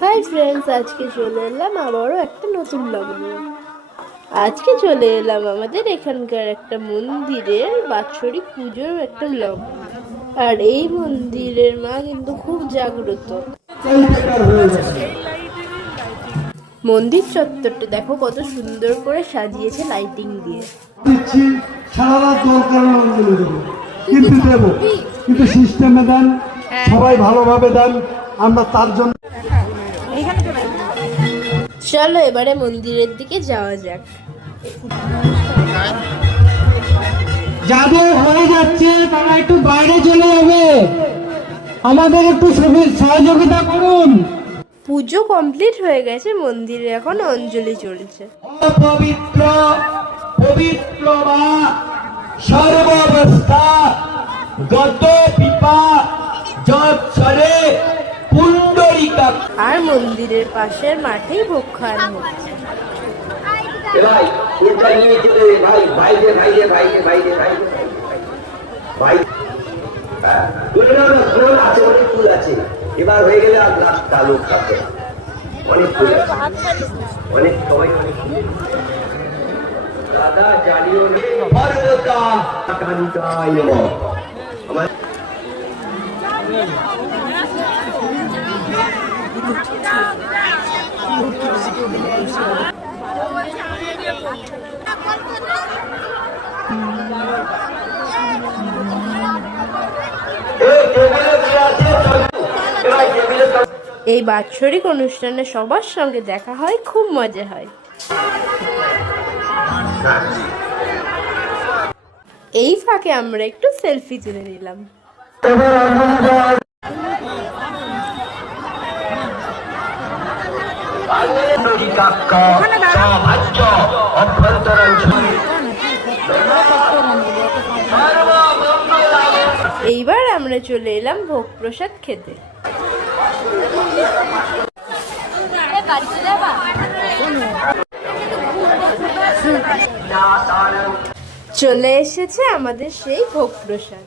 Hi friends, আজকে চলে এলাম আবারও একটা নতুন ব্লগ নিয়ে। আজকে চলে এলাম আমাদের এখানকার একটা মন্দিরের বাৎসরিক পুজোর একটা ব্লগ। আর এই মন্দিরের মা কিন্তু খুব জাগ্রত। মন্দির চত্বরটা দেখো কত সুন্দর করে সাজিয়েছে লাইটিং দিয়ে। সারা রাত দরকার কিন্তু দেবো, কিন্তু সিস্টেমে দেন, সবাই ভালোভাবে দেন, আমরা তার জন্য। চলো এবারে মন্দিরের দিকে যাওয়া যাক। যাদের হয়ে যাচ্ছে তারা একটু বাইরে চলে যাবে, আমাদের একটু সহযোগিতা করুন। পুজো কমপ্লিট হয়ে গেছে, মন্দিরে এখন অঞ্জলি চলছে। পবিত্র পবিত্র মা সর্বাবস্থা গত পিপা যৎসরে পুণ্ডরিকা। আর মন্দিরের পাশের মাঠেই ভোগ খাওয়ানো হচ্ছে। ভাই ফুলটা নিয়ে চলে ভাই, বাইরে বাইরে বাইরে বাইরে বাইরে ভাই, ফুল আছে, অনেক ফুল আছে। এবার হয়ে গেলে আর রাস্তা লোক আছে, অনেক ফুল আছে, অনেক সবাই অনেক ফুল। দাদা জানিও ভদ্রতা কান্তায় নমঃ। আমার এই বাৎসরিক অনুষ্ঠানে সবার সঙ্গে দেখা হয়, খুব মজা হয়। এই ফাঁকে আমরা একটু সেলফি তুলে নিলাম। এইবার আমরা চলে এলাম ভোগ প্রসাদ খেতে। চলে এসেছে আমাদের সেই ভোগ প্রসাদ।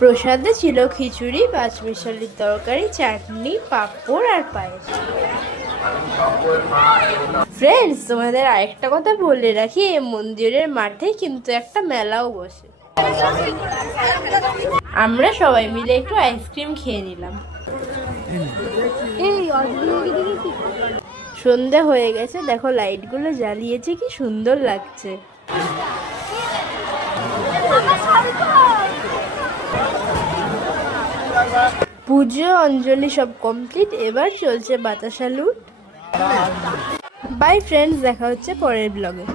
প্রসাদে ছিল খিচুড়ি, পাঁচমিশালির তরকারি, চাটনি, পাঁপড় আর পায়েস। ফ্রেন্ডস, তোমাদের আরেকটা কথা বলে রাখি, এই মন্দিরের মাঠে কিন্তু একটা মেলাও বসে। আমরা সবাই মিলে একটু আইসক্রিম খেয়ে নিলাম। সন্ধ্যা হয়ে গেছে, দেখো লাইটগুলো জ্বালিয়েছে, কি সুন্দর লাগছে। পুজো অঞ্জলি সব কমপ্লিট, এবার চলছে বাতাসা লুট। বাই ফ্রেন্ডস, দেখা হচ্ছে পরের ব্লগে।